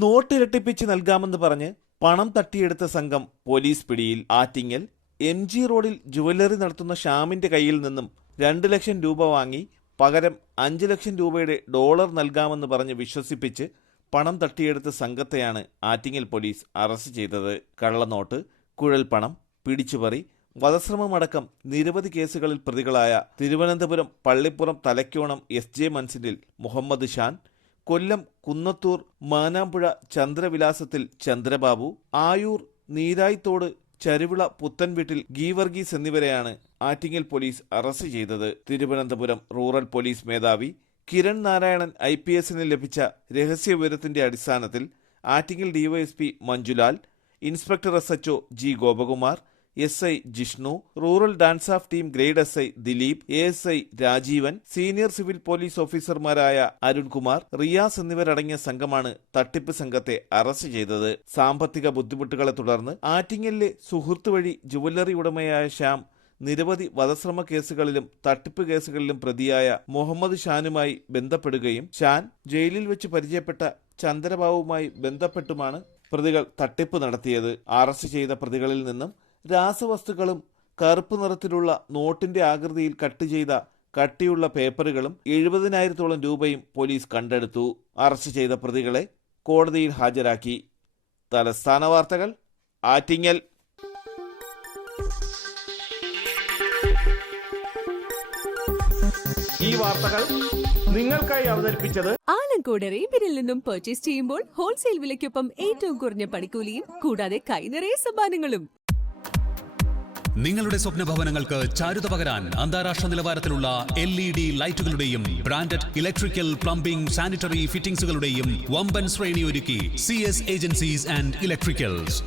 Not ഇരട്ടിപ്പിച്ച് നൽകാമെന്ന് പറഞ്ഞ് പണം തട്ടിയെടുത്ത സംഘം പോലീസ് പിടിയിൽ. ആറ്റിങ്ങൽ MG റോഡിൽ ജുവല്ലറി നടത്തുന്ന ഷ്യാമിന്റെ കയ്യിൽ നിന്നും 2 ലക്ഷം രൂപ വാങ്ങി പകരം 5 ലക്ഷം രൂപയുടെ ഡോളർ നൽകാമെന്ന് പറഞ്ഞ് വിശ്വസിപ്പിച്ച് പണം തട്ടിയെടുത്ത സംഘത്തെയാണ് ആറ്റിങ്ങൽ പോലീസ് അറസ്റ്റ് ചെയ്തത്. കള്ളനോട്ട്, കുഴൽപ്പണം, പിടിച്ചുപറി, വധശ്രമമടക്കം നിരവധി കേസുകളിൽ പ്രതികളായ തിരുവനന്തപുരം പള്ളിപ്പുറം തലയ്ക്കോണം SJ മൻസിലിൽ മുഹമ്മദ് ഷാൻ, കൊല്ലം കുന്നത്തൂർ മാനാമ്പുഴ ചന്ദ്രവിലാസത്തിൽ ചന്ദ്രബാബു, ആയൂർ നീരായിത്തോട് ചരുവിള പുത്തൻവീട്ടിൽ ഗീവർഗീസ് എന്നിവരെയാണ് ആറ്റിങ്ങൽ പോലീസ് അറസ്റ്റ് ചെയ്തത്. തിരുവനന്തപുരം റൂറൽ പോലീസ് മേധാവി കിരൺ നാരായണൻ IPSന് ലഭിച്ച രഹസ്യവിവരത്തിന്റെ അടിസ്ഥാനത്തിൽ Attingal DYSP Manjulal, inspector SHO G Gopakumar, SI Jishnu, rural DANSAF team grade SI Dileep, ASI Rajeevan, senior civil police ഓഫീസർമാരായ അരുൺകുമാർ, റിയാസ് എന്നിവരടങ്ങിയ സംഘമാണ് തട്ടിപ്പ് സംഘത്തെ അറസ്റ്റ് ചെയ്തത്. സാമ്പത്തിക ബുദ്ധിമുട്ടുകളെ തുടർന്ന് ആറ്റിങ്ങലിലെ സുഹൃത്ത് വഴി ജുവല്ലറി ഉടമയായ ശ്യാം നിരവധി വധശ്രമ കേസുകളിലും തട്ടിപ്പ് കേസുകളിലും പ്രതിയായ മുഹമ്മദ് ഷാനുമായി ബന്ധപ്പെടുകയും ഷാൻ ജയിലിൽ വെച്ച് പരിചയപ്പെട്ട ചന്ദ്രബാബുവുമായി ബന്ധപ്പെട്ടുമാണ് പ്രതികൾ തട്ടിപ്പ് നടത്തിയത്. അറസ്റ്റ് ചെയ്ത പ്രതികളിൽ നിന്നും രാസവസ്തുക്കളും കറുപ്പ് നിറത്തിലുള്ള നോട്ടിന്റെ ആകൃതിയിൽ കട്ട് ചെയ്ത കട്ടിയുള്ള പേപ്പറുകളും 70,000-ഓളം രൂപയും പോലീസ് കണ്ടെടുത്തു. അറസ്റ്റ് ചെയ്ത പ്രതികളെ കോടതിയിൽ ഹാജരാക്കി. തലസ്ഥാന വാർത്തകൾ ആറ്റിങ്ങൽ. ഈ വാർത്തകൾ നിങ്ങൾക്കായി അവതരിപ്പിച്ചത് ആലങ്കോട് അറേബ്യനിൽ നിന്നും പർച്ചേസ് ചെയ്യുമ്പോൾ ഹോൾസെയിൽ വിലയ്ക്കൊപ്പം ഏറ്റവും കുറഞ്ഞ പണിക്കൂലിയും കൂടാതെ കൈനിറയെ സമ്മാനങ്ങളും. നിങ്ങളുടെ സ്വപ്ന ഭവനങ്ങൾക്ക് ചാരുത പകരാൻ അന്താരാഷ്ട്ര നിലവാരത്തിലുള്ള LED ലൈറ്റുകളുടെയും ബ്രാൻഡഡ് ഇലക്ട്രിക്കൽ, പ്ലംബിംഗ്, സാനിറ്ററി ഫിറ്റിംഗ്സുകളുടെയും വമ്പൻ ശ്രേണി ഒരുക്കി CS ഏജൻസീസ് ആൻഡ് ഇലക്ട്രിക്കൽസ്.